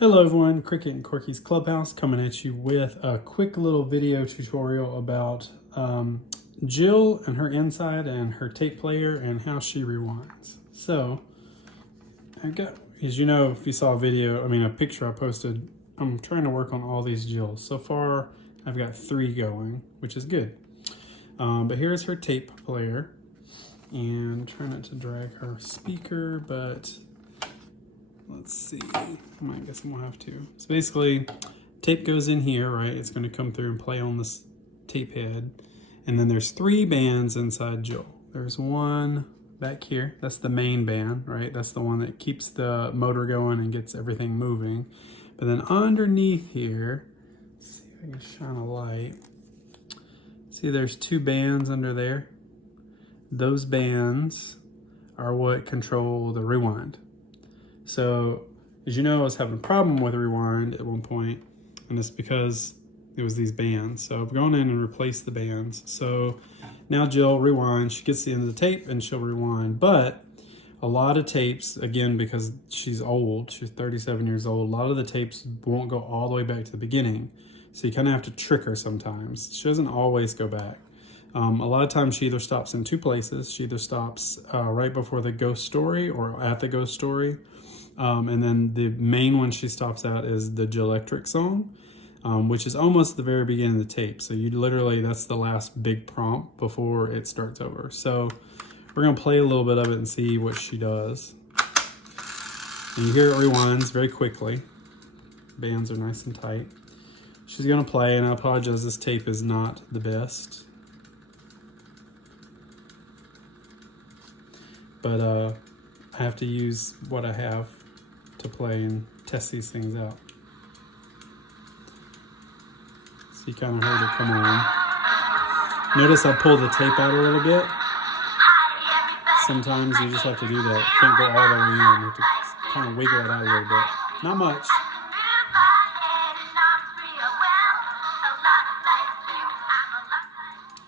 Hello everyone, Cricket and Corky's Clubhouse coming at you with a quick little video tutorial about Jill and her inside and her tape player and how she rewinds. So, I've got, as you know, if you saw a picture I posted, I'm trying to work on all these Jills. So far, I've got 3 going, which is good. But here's her tape player, and try not to drag her speaker, but let's see, I guess I'm gonna have to. So basically, tape goes in here, right? It's gonna come through and play on this tape head. And then there's 3 bands inside Jill. There's one back here, that's the main band, right? That's the one that keeps the motor going and gets everything moving. But then underneath here, let's see if I can shine a light. See, there's 2 bands under there. Those bands are what control the rewind. So, as you know, I was having a problem with rewind at one point, and it's because it was these bands. So I've gone in and replaced the bands. So now Jill rewinds, she gets to the end of the tape and she'll rewind. But a lot of tapes, again, because she's old, she's 37 years old, a lot of the tapes won't go all the way back to the beginning. So you kind of have to trick her sometimes. She doesn't always go back. A lot of times she either stops in 2 places. She either stops right before the ghost story or at the ghost story. And then the main one she stops at is the Jill Electric song, which is almost the very beginning of the tape. So you literally, that's the last big prompt before it starts over. So we're gonna play a little bit of it and see what she does. And you hear it rewinds very quickly. Bands are nice and tight. She's gonna play, and I apologize, this tape is not the best. But I have to use what I have to play and test these things out. So you kind of heard it come on. Notice I pulled the tape out a little bit. Sometimes you just have to do that. You can't go all the way in. You have to kind of wiggle it out a little bit. Not much.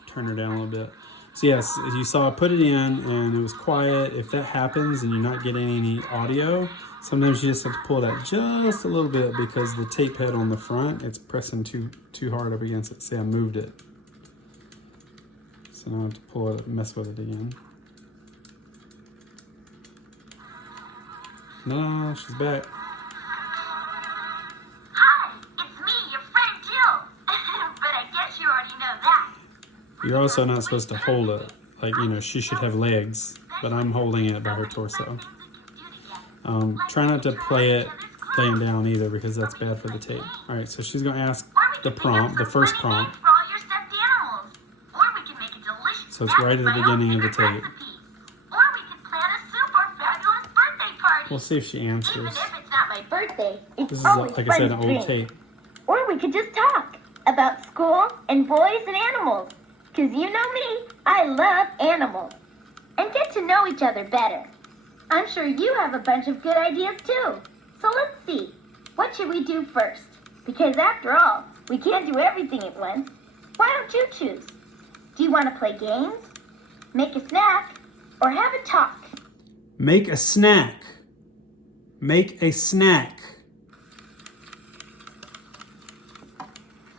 Turn her down a little bit. So yes, as you saw, I put it in and it was quiet. If that happens and you're not getting any audio, sometimes you just have to pull it out just a little bit because the tape head on the front, it's pressing too hard up against it. See, I moved it. So now I have to pull it, mess with it again. No, she's back. Hi, it's me, your friend Jill. But I guess you already know that. You're also not supposed to hold it. Like, you know, she should have legs, but I'm holding it by her torso. Try not to play it laying down either because that's bad for the tape. All right, so she's gonna ask the prompt, the first prompt. So it's right at the beginning of the tape. We'll see if she answers. Even if it's not my birthday, This it's is, always like I said, an fun to old drink. tape. Or we could just talk about school and boys and animals. Because you know me, I love animals. And get to know each other better. I'm sure you have a bunch of good ideas too. So let's see. What should we do first? Because after all, we can't do everything at once. Why don't you choose? Do you want to play games? Make a snack? Or have a talk? Make a snack. Make a snack.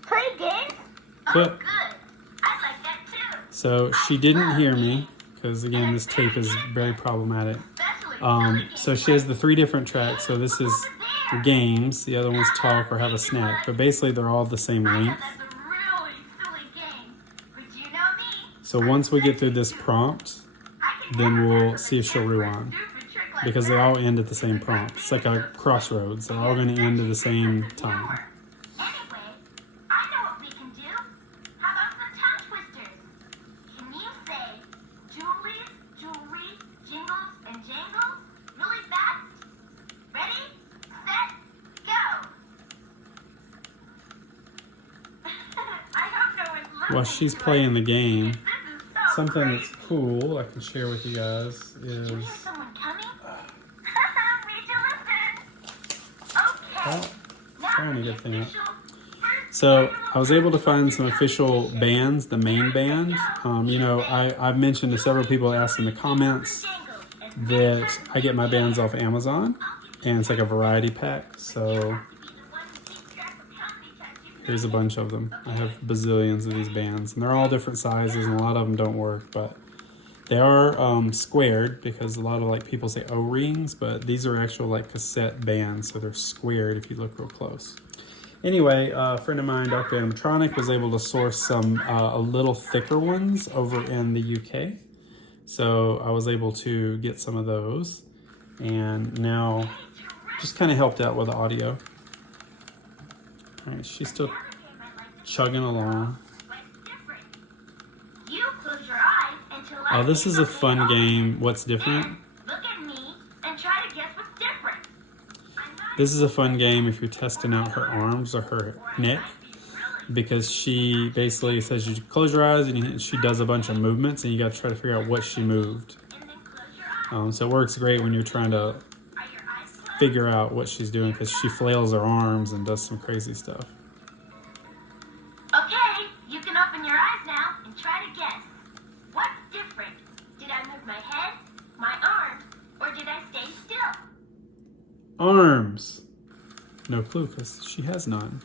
Play games? But, Oh, good. I like that too. so she didn't hear me because, again, this tape is very problematic. So she has the 3 different tracks. So this is games. The other one's talk or have a snack. But basically, they're all the same length. That's a really silly game. But you know me. So once we get through this prompt, then we'll see if she'll rewind. Because they all end at the same prompt. It's like a crossroads. They're all going to end at the same time. Anyway, I know what we can do. How about some tongue twisters? Can you say Julie's, jewelry, jingles, and jangles really fast? Ready, set, go. I hope no one's listening. While she's to us. playing the game, This is so something great. that's cool I can share with you guys Did you is... hear someone coming? Read to listen. Okay. Oh, trying to get thing up. Official So I was able to find some official bands, the main band. You know, I've mentioned to several people asked in the comments that I get my bands off Amazon. and it's like a variety pack. So here's a bunch of them. I have bazillions of these bands, and they're all different sizes, and a lot of them don't work, but they are squared because a lot of like people say O-rings, but these are actual like cassette bands, so they're squared if you look real close. Anyway, a friend of mine, Dr. Animatronic, was able to source some a little thicker ones over in the UK. So I was able to get some of those, and now just kind of helped out with the audio. All right, she's still chugging along. Oh, this is a fun game. What's different? Look at me and try to guess what's different. This is a fun game if you're testing out her arms or her neck, because she basically says you close your eyes and she does a bunch of movements and you got to try to figure out what she moved. So it works great when you're trying to figure out what she's doing, because she flails her arms and does some crazy stuff. Okay, you can open your eyes now and try to guess. What's different? Did I move my head, my arms, or did I stay still? Arms. No clue, because she has none.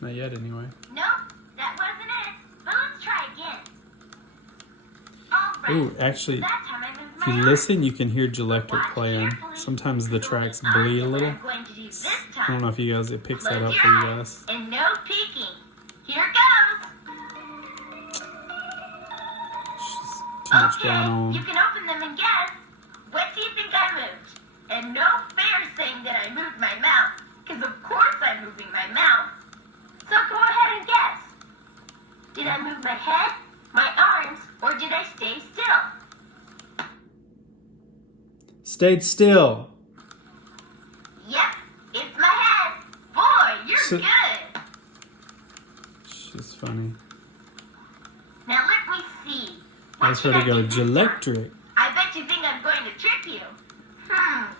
Not yet, anyway. Nope, that wasn't it. But let's try again. All right. Ooh, actually, That time I moved if my you arms. listen, you can hear Gelectric playing. Sometimes the tracks bleed a little. I'm going to do this I don't know if you guys, it picks that up for you guys. And no peeking. Here goes. Too much going on. You can open them and guess. What do you think I moved? And no fair saying that I moved my mouth, because of course I'm moving my mouth. So go ahead and guess. Did I move my head, my arms, or did I stay still? Stayed still. Yep, it's my head. Boy, you're So- good. She's funny. Now let me see. What That's her should to I go do this time? Gelectric. I bet you think I'm going to trick you.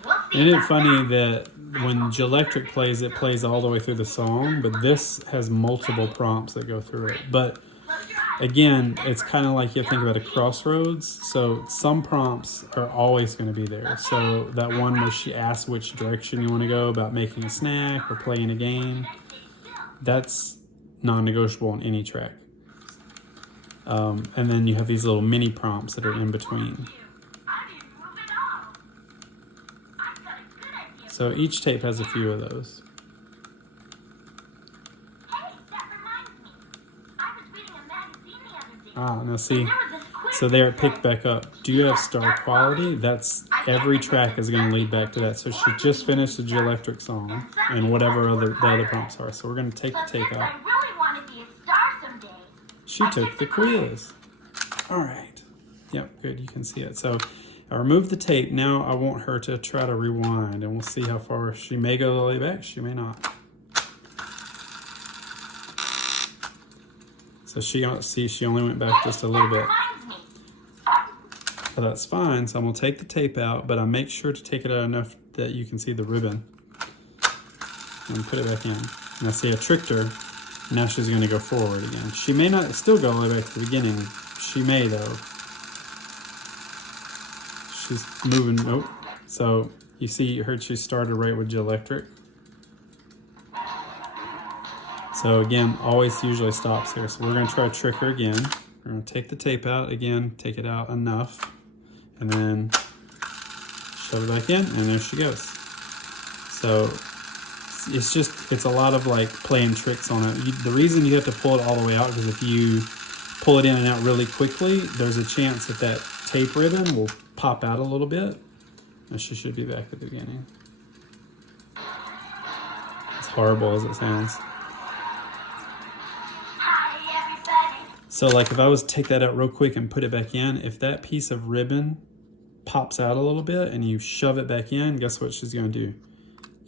We'll see. Isn't it about funny that. that when Gelectric plays, it plays all the way through the song, but this has multiple prompts that go through it. But Close your eyes. again, it's kind of like you have to think about a crossroads. So some prompts are always going to be there. So that one where she asks which direction you want to go about making a snack or playing a game, that's non-negotiable on any track. And then you have these little mini prompts that are in between. I didn't move at all. I've got a good idea. So each tape has a few of those. Hey, that reminds me. I was reading a magazine the other day. Ah, now see, There was this quiz so there that it picked said, back up. Do you have star quality? That's every track is going to lead back to that. So she just finished the Gelectric song and whatever the other prompts are. So we're going to take the "But tape since out. I really want to be a star someday, She took the quiz. All right. Yep, good. You can see it. So I removed the tape. Now I want her to try to rewind, and we'll see how far she may go all the way back. She may not. So she only went back just a little bit. reminds me. But that's fine. So I'm going to take the tape out, but I make sure to take it out enough that you can see the ribbon. And put it back in. And I see I tricked her. Now she's going to go forward again. She may not still go all the way back to the beginning. She may, though. She's moving. Oh, so you see, you heard she started right with Gelectric. So again, always usually stops here. So we're going to try to trick her again. We're going to take the tape out again, take it out enough, and then shove it back in, and there she goes. So it's a lot of like playing tricks on it. The reason you have to pull it all the way out is if you pull it in and out really quickly, there's a chance that that tape ribbon will pop out a little bit. And she should be back at the beginning. As horrible as it sounds. Hi, everybody. So like if I was to take that out real quick and put it back in, if that piece of ribbon pops out a little bit and you shove it back in, guess what she's going to do?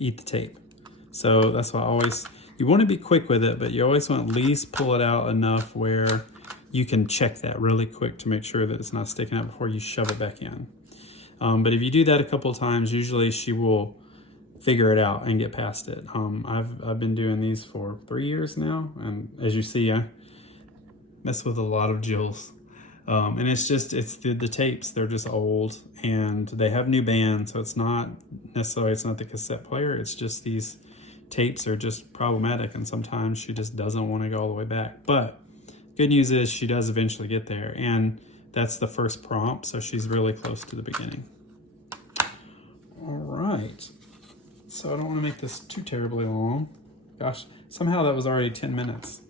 Eat the tape. So that's why you want to be quick with it, but you always want to at least pull it out enough where you can check that really quick to make sure that it's not sticking out before you shove it back in. But if you do that a couple of times, usually she will figure it out and get past it. I've been doing these for 3 years now, and as you see, I mess with a lot of Jill's. And it's the tapes, they're just old, and they have new bands, so it's not the cassette player, it's just these tapes are just problematic, and sometimes she just doesn't want to go all the way back. But good news is she does eventually get there, and that's the first prompt, so she's really close to the beginning. All right, so I don't want to make this too terribly long. Gosh, somehow that was already 10 minutes.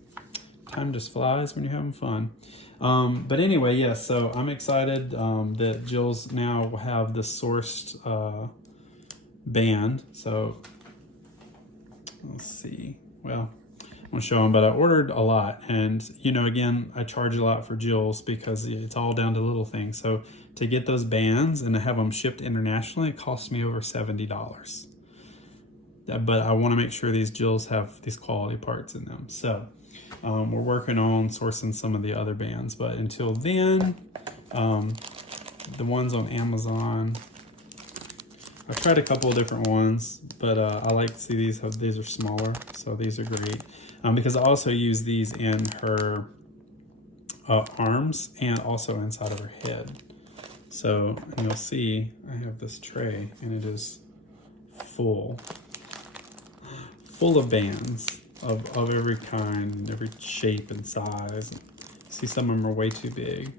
Time just flies when you're having fun. But anyway, yes, yeah, so I'm excited that Jill's now will have the sourced band. So let's see. Well, I'm gonna show them, but I ordered a lot, and you know, again, I charge a lot for Jill's because it's all down to little things. So to get those bands and to have them shipped internationally, it cost me over $70. But I want to make sure these Jills have these quality parts in them. So we're working on sourcing some of the other bands, but until then, the ones on Amazon, I tried a couple of different ones, but I like to see these. These are smaller, so these are great. Because I also use these in her arms and also inside of her head. So, and you'll see I have this tray, and it is full of bands of every kind, every shape and size. See, some of them are way too big.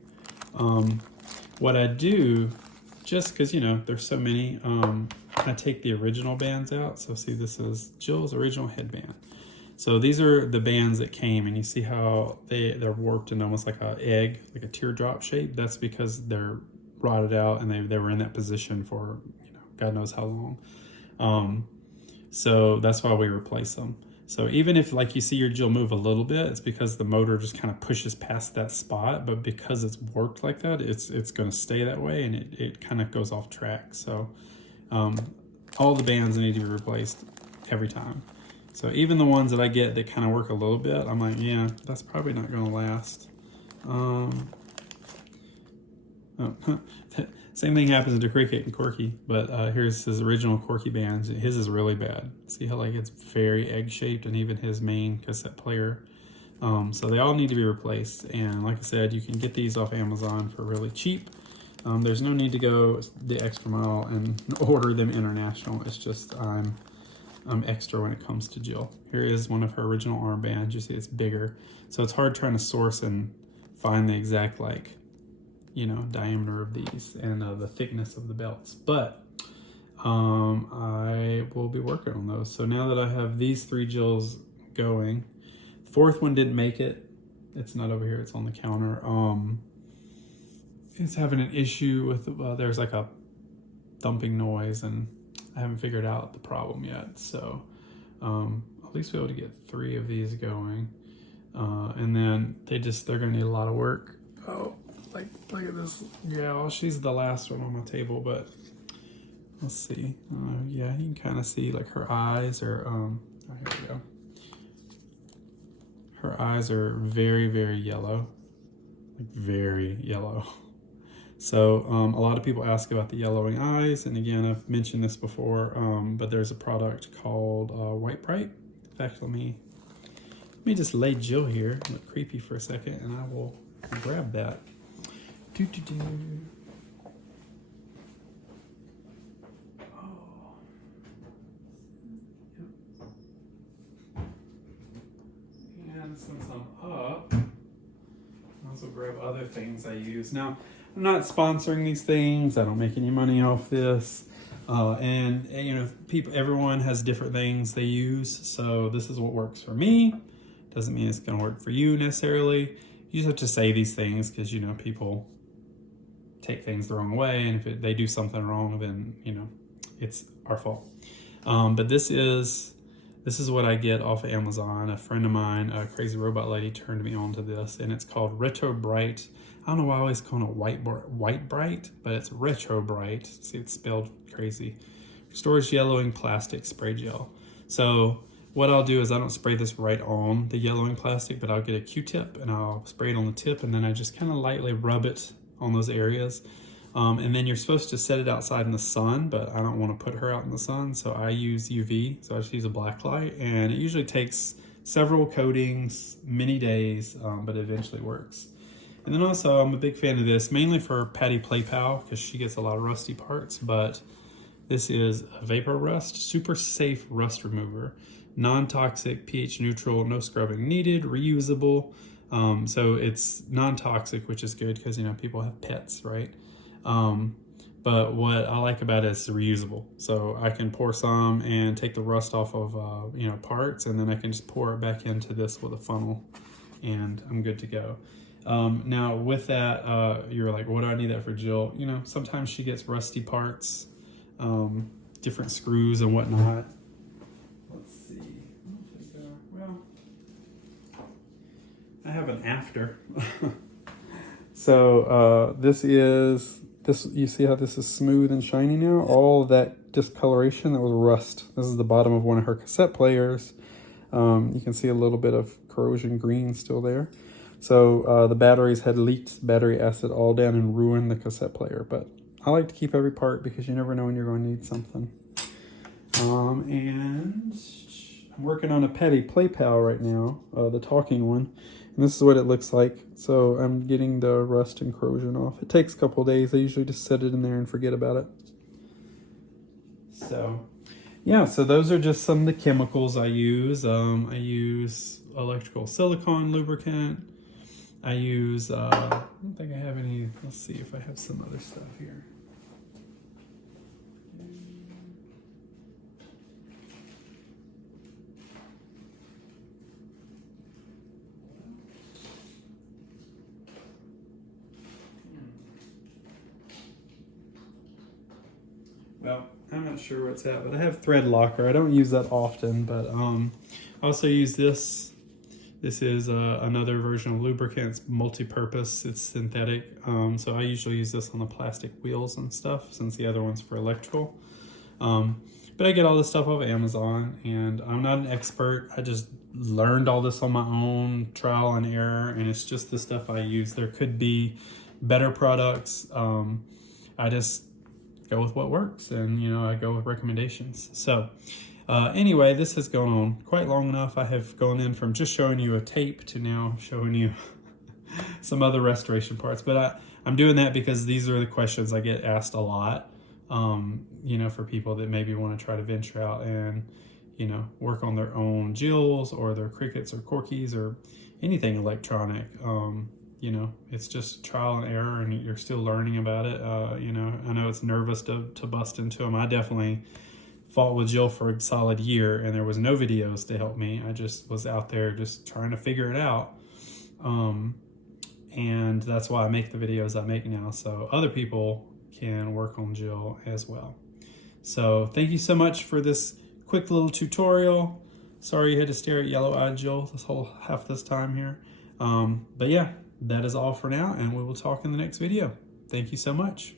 What I do, just because, you know, there's so many, I take the original bands out. So see, this is Jill's original headband. So these are the bands that came, and you see how they're warped in almost like an egg, like a teardrop shape. That's because they're rotted out, and they were in that position for, you know, God knows how long. So that's why we replace them. So even if, like, you see your Jill move a little bit, it's because the motor just kind of pushes past that spot. But because it's warped like that, it's going to stay that way, and it kind of goes off track. So all the bands need to be replaced every time. So even the ones that I get that kind of work a little bit, I'm like, yeah, that's probably not going to last. Same thing happens to Cricket and Corky, but here's his original Corky band. His is really bad. See how, like, it's very egg-shaped, and even his main cassette player. So they all need to be replaced. And like I said, you can get these off Amazon for really cheap. There's no need to go the extra mile and order them international. It's just I'm extra when it comes to Jill. Here is one of her original armbands. You see it's bigger. So it's hard trying to source and find the exact, like, you know, diameter of these and the thickness of the belts. But I will be working on those. So now that I have these 3 Jills going, the 4th one didn't make it. It's not over here, it's on the counter. It's having an issue with, there's like a thumping noise, and I haven't figured out the problem yet. So at least be able to get 3 of these going. And then they're gonna need a lot of work. Oh, like, look at this gal. She's the last one on my table, but let's see. Yeah, you can kind of see, like, her eyes are, oh, here we go. Her eyes are very, very yellow, like very yellow. So a lot of people ask about the yellowing eyes, and again, I've mentioned this before, but there's a product called White Bright. In fact, let me just lay Jill here, look creepy for a second, and I will grab that. Oh. And since I'm up, I also grab other things I use. Now, I'm not sponsoring these things. I don't make any money off this. And you know, everyone has different things they use. So this is what works for me. Doesn't mean it's going to work for you necessarily. You just have to say these things because, you know, people take things the wrong way, and if they do something wrong, then, you know, it's our fault. But this is what I get off of Amazon. A friend of mine, a crazy robot lady, turned me on to this, and it's called Retro Bright. I don't know why I always call it White Bright, but it's Retro Bright. See, it's spelled crazy. Storage yellowing plastic spray gel. So what I'll do is I don't spray this right on the yellowing plastic, but I'll get a Q-tip and I'll spray it on the tip, and then I just kind of lightly rub it on those areas. And then you're supposed to set it outside in the sun, but I don't want to put her out in the sun, so I use UV. So I just use a black light, and it usually takes several coatings, many days, but it eventually works. And then also, I'm a big fan of this, mainly for Patty Play Pal, because she gets a lot of rusty parts, but this is a Vapor Rust, super safe rust remover. Non-toxic, pH neutral, no scrubbing needed, reusable. So it's non-toxic, which is good because, you know, people have pets, right? But what I like about it is it's reusable. So I can pour some and take the rust off of, you know, parts, and then I can just pour it back into this with a funnel, and I'm good to go. Now with that, you're like, what do I need that for Jill? You know, sometimes she gets rusty parts, different screws and whatnot. Let's see. Well, I have an after. So this, you see how this is smooth and shiny now? All of that discoloration, that was rust. This is the bottom of one of her cassette players. You can see a little bit of corrosion green still there. So the batteries had leaked battery acid all down and ruined the cassette player. But I like to keep every part because you never know when you're going to need something. And I'm working on a Patty Play Pal right now, the talking one. And this is what it looks like. So I'm getting the rust and corrosion off. It takes a couple of days. I usually just set it in there and forget about it. So yeah, so those are just some of the chemicals I use. I use electrical silicone lubricant. I use, I don't think I have any, let's see if I have some other stuff here. Well, I'm not sure where it's at, but I have Thread Locker. I don't use that often, but I also use this. This is another version of lubricant. It's multi-purpose. It's synthetic. So I usually use this on the plastic wheels and stuff, since the other one's for electrical. But I get all this stuff off of Amazon, and I'm not an expert. I just learned all this on my own, trial and error, and it's just the stuff I use. There could be better products. I just go with what works, and you know, I go with recommendations. So anyway, this has gone on quite long enough. I have gone in from just showing you a tape to now showing you some other restoration parts, but I'm doing that because these are the questions I get asked a lot, you know, for people that maybe want to try to venture out and, you know, work on their own Jills or their Crickets or Corkies or anything electronic. You know, it's just trial and error, and you're still learning about it. You know, I know it's nervous to bust into them. I definitely fought with Jill for a solid year, and there was no videos to help me. I just was out there just trying to figure it out. And that's why I make the videos I make now, so other people can work on Jill as well. So thank you so much for this quick little tutorial. Sorry you had to stare at yellow-eyed Jill this whole half this time here. But yeah, that is all for now, and we will talk in the next video. Thank you so much.